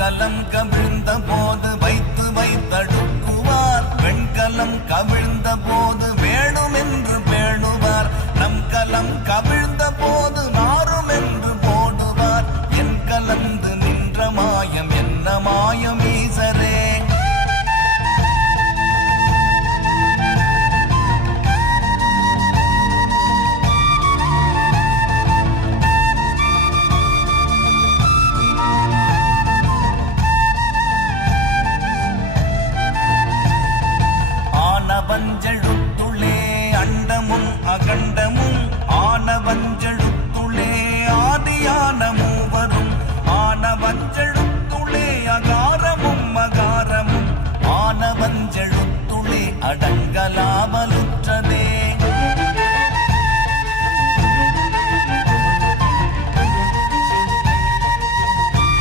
கலம் கவிழ்ந்த போது வைத்து வைத்தடுக்குவார் வெண்கலம் கவிழ்ந்த போது வேணும் என்று பேணுவார் நம் கலம் கவிழ்ந்த போது நாரும் என்று போடுவார் என் கலந்து நின்ற மாயம் என்ன மாயம் ஈசரே ஆனவஞ்செழுத்துளே அண்டமும் அகண்டமும் ஆனவஞ்செழுத்துளே ஆதியான மூவரும் ஆனவஞ்செழு